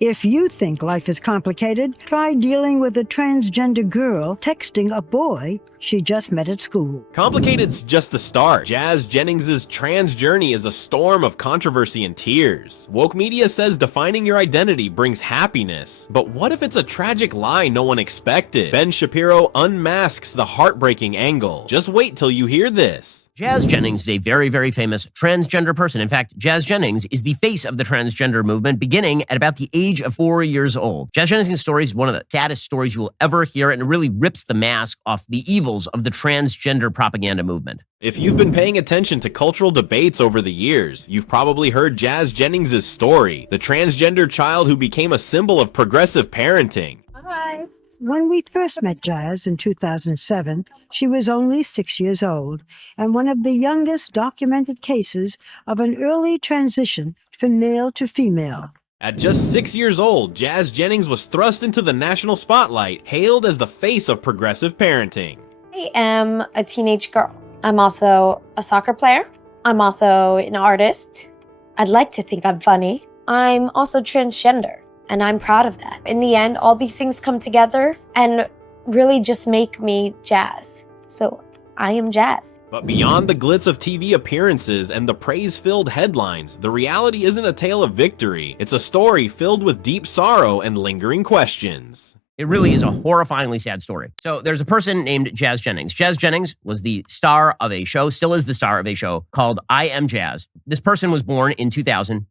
If you think life is complicated, try dealing with a transgender girl texting a boy she just met at school. Complicated's just the start. Jazz Jennings' trans journey is a storm of controversy and tears. Woke media says defining your identity brings happiness. But what if it's a tragic lie no one expected? Ben Shapiro unmasks the heartbreaking angle. Just wait till you hear this. Jazz Jennings is a very, very famous transgender person. In fact, Jazz Jennings is the face of the transgender movement beginning at about the age of 4 years old. Jazz Jennings' story is one of the saddest stories you will ever hear, and it really rips the mask off the evils of the transgender propaganda movement. If you've been paying attention to cultural debates over the years, you've probably heard Jazz Jennings' story, the transgender child who became a symbol of progressive parenting. Hi. When we first met Jazz in 2007, she was only 6 years old and one of the youngest documented cases of an early transition from male to female. At just 6 years old, Jazz Jennings was thrust into the national spotlight, hailed as the face of progressive parenting. I am a teenage girl. I'm also a soccer player. I'm also an artist. I'd like to think I'm funny. I'm also transgender, and I'm proud of that. In the end, all these things come together and really just make me Jazz. So I am Jazz. But beyond the glitz of TV appearances and the praise-filled headlines, the reality isn't a tale of victory. It's a story filled with deep sorrow and lingering questions. It really is a horrifyingly sad story. So there's a person named Jazz Jennings. Jazz Jennings was the star of a show, still is the star of a show called I Am Jazz. This person was born in 2000.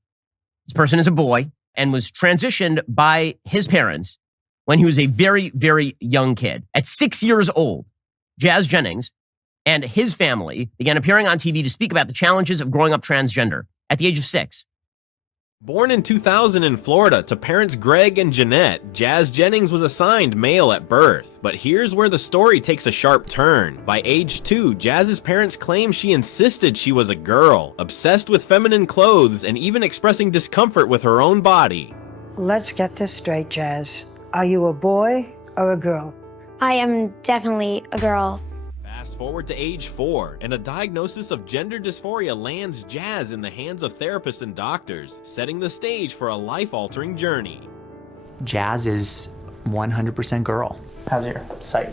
This person is a boy and was transitioned by his parents when he was a very, very young kid. At 6 years old, Jazz Jennings and his family began appearing on TV to speak about the challenges of growing up transgender at the age of 6. Born in 2000 in Florida to parents Greg and Jeanette, Jazz Jennings was assigned male at birth. But here's where the story takes a sharp turn. By age 2, Jazz's parents claim she insisted she was a girl, obsessed with feminine clothes and even expressing discomfort with her own body. Let's get this straight, Jazz. Are you a boy or a girl? I am definitely a girl. Fast forward to age 4, and a diagnosis of gender dysphoria lands Jazz in the hands of therapists and doctors, setting the stage for a life-altering journey. Jazz is 100% girl. How's your sight?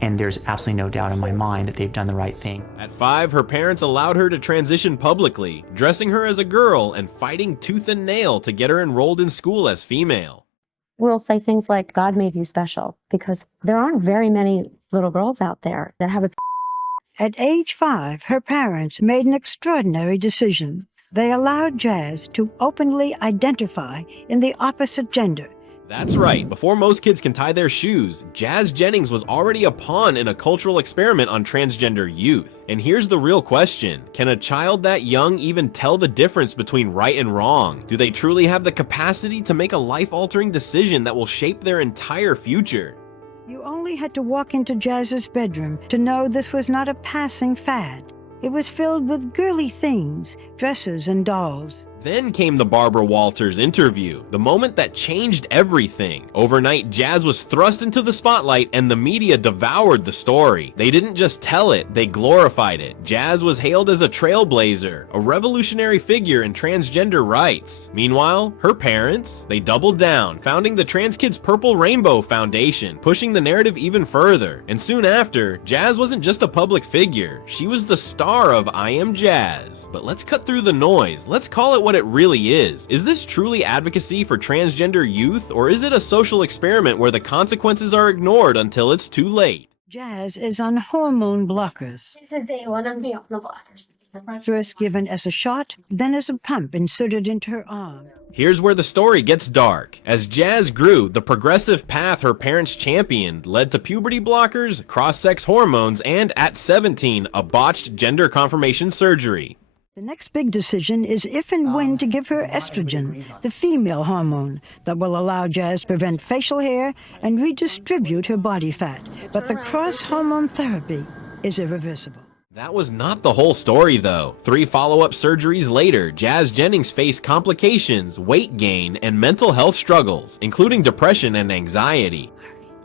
And there's absolutely no doubt in my mind that they've done the right thing. At 5, her parents allowed her to transition publicly, dressing her as a girl and fighting tooth and nail to get her enrolled in school as female. We'll say things like, God made you special, because there aren't very many little girls out there that have a. At age 5, her parents made an extraordinary decision. They allowed Jazz to openly identify in the opposite gender. That's right, before most kids can tie their shoes, Jazz Jennings was already a pawn in a cultural experiment on transgender youth. And here's the real question: can a child that young even tell the difference between right and wrong? Do they truly have the capacity to make a life-altering decision that will shape their entire future? You only had to walk into Jazz's bedroom to know this was not a passing fad. It was filled with girly things, dresses and dolls. Then came the Barbara Walters interview, the moment that changed everything. Overnight, Jazz was thrust into the spotlight and the media devoured the story. They didn't just tell it, they glorified it. Jazz was hailed as a trailblazer, a revolutionary figure in transgender rights. Meanwhile, her parents, they doubled down, founding the Trans Kids Purple Rainbow Foundation, pushing the narrative even further. And soon after, Jazz wasn't just a public figure, she was the star of I Am Jazz. But let's cut through the noise, let's call it what it really is. Is this truly advocacy for transgender youth, or is it a social experiment where the consequences are ignored until it's too late? Jazz is on hormone blockers. They want to be on the blockers. First given as a shot, then as a pump inserted into her arm. Here's where the story gets dark. As Jazz grew, the progressive path her parents championed led to puberty blockers, cross-sex hormones, and at 17, a botched gender confirmation surgery. The next big decision is if and when to give her estrogen, the female hormone that will allow Jazz to prevent facial hair and redistribute her body fat. But the cross-hormone therapy is irreversible. That was not the whole story, though. 3 follow-up surgeries later, Jazz Jennings faced complications, weight gain, and mental health struggles, including depression and anxiety.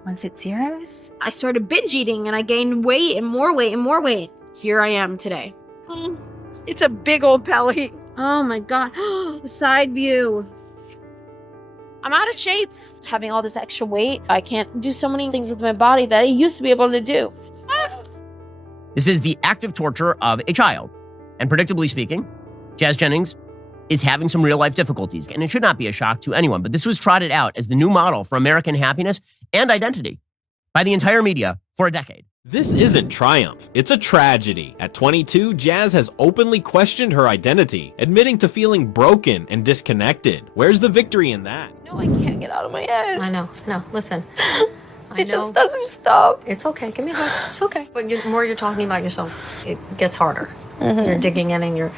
Once it zeros, I started binge eating and I gained weight and more weight and more weight. Here I am today. It's a big old belly. Oh my God, the side view. I'm out of shape. Having all this extra weight, I can't do so many things with my body that I used to be able to do. This is the active torture of a child. And predictably speaking, Jazz Jennings is having some real life difficulties. And it should not be a shock to anyone, but this was trotted out as the new model for American happiness and identity by the entire media for a decade. This isn't triumph, it's a tragedy. At 22, Jazz has openly questioned her identity, admitting to feeling broken and disconnected. Where's the victory in that? No, I can't get out of my head. I know. Listen. It just doesn't stop. It's okay. Give me a hug. It's okay. But the more you're talking about yourself, it gets harder. You're digging in and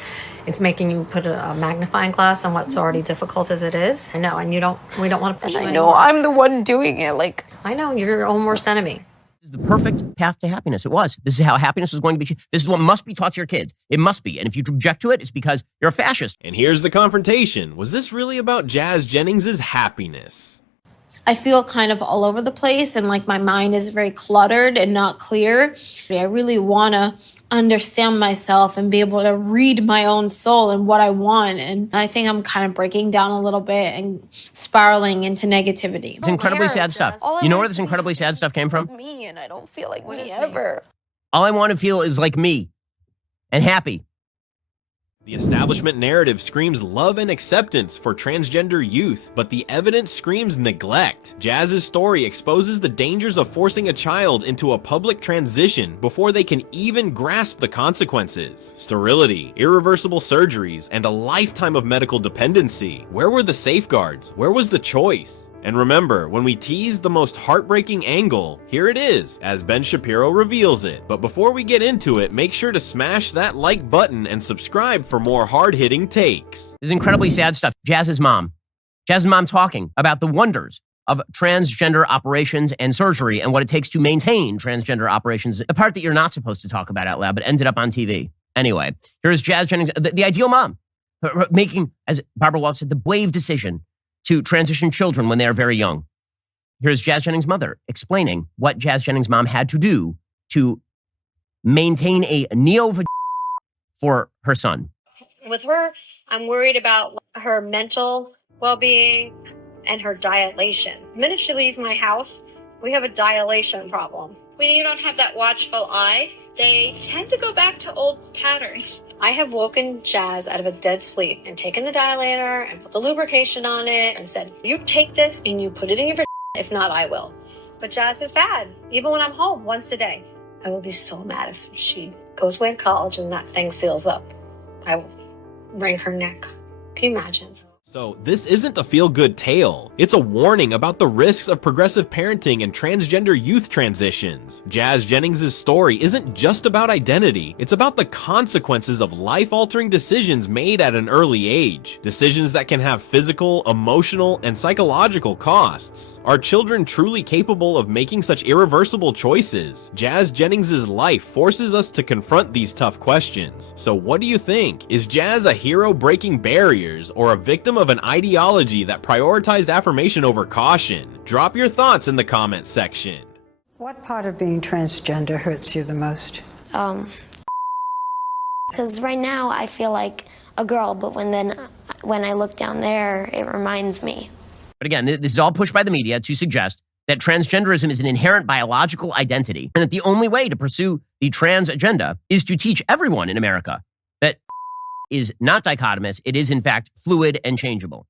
it's making you put a magnifying glass on what's already difficult as it is. I know, and we don't want to push you I anymore. know I'm the one doing it. I know, you're your own worst enemy. This is the perfect path to happiness. It was. This is how happiness was going to be. This is what must be taught to your kids. It must be. And if you object to it, it's because you're a fascist. And here's the confrontation. Was this really about Jazz Jennings' happiness? I feel kind of all over the place and like my mind is very cluttered and not clear. I really want to understand myself and be able to read my own soul and what I want. And I think I'm kind of breaking down a little bit and spiraling into negativity. It's incredibly sad stuff. You know where this incredibly sad stuff came from? Me, and I don't feel like me ever. All I want to feel is like me and happy. The establishment narrative screams love and acceptance for transgender youth, but the evidence screams neglect. Jazz's story exposes the dangers of forcing a child into a public transition before they can even grasp the consequences. Sterility, irreversible surgeries, and a lifetime of medical dependency. Where were the safeguards? Where was the choice? And remember, when we tease the most heartbreaking angle, here it is, as Ben Shapiro reveals it. But before we get into it, make sure to smash that like button and subscribe for more hard-hitting takes. This is incredibly sad stuff. Jazz's mom talking about the wonders of transgender operations and surgery and what it takes to maintain transgender operations, the part that you're not supposed to talk about out loud, but ended up on TV. Anyway, here's Jazz Jennings, the ideal mom, making, as Barbara Walsh said, the brave decision to transition children when they are very young. Here's Jazz Jennings' mother explaining what Jazz Jennings' mom had to do to maintain a for her son. With her, I'm worried about her mental well-being and her dilation. The minute she leaves my house, we have a dilation problem. When you don't have that watchful eye, they tend to go back to old patterns. I have woken Jazz out of a dead sleep and taken the dilator and put the lubrication on it and said, you take this and you put it in your vagina, if not, I will. But Jazz is bad, even when I'm home once a day. I will be so mad if she goes away to college and that thing seals up. I will wring her neck. Can you imagine? So this isn't a feel-good tale. It's a warning about the risks of progressive parenting and transgender youth transitions. Jazz Jennings' story isn't just about identity. It's about the consequences of life-altering decisions made at an early age. Decisions that can have physical, emotional, and psychological costs. Are children truly capable of making such irreversible choices? Jazz Jennings' life forces us to confront these tough questions. So what do you think? Is Jazz a hero breaking barriers or a victim of an ideology that prioritized affirmation over caution? Drop your thoughts in the comments section. What part of being transgender hurts you the most? Because right now I feel like a girl, but when I look down there, it reminds me. But again, this is all pushed by the media to suggest that transgenderism is an inherent biological identity and that the only way to pursue the trans agenda is to teach everyone in America that is not dichotomous. It is, in fact, fluid and changeable.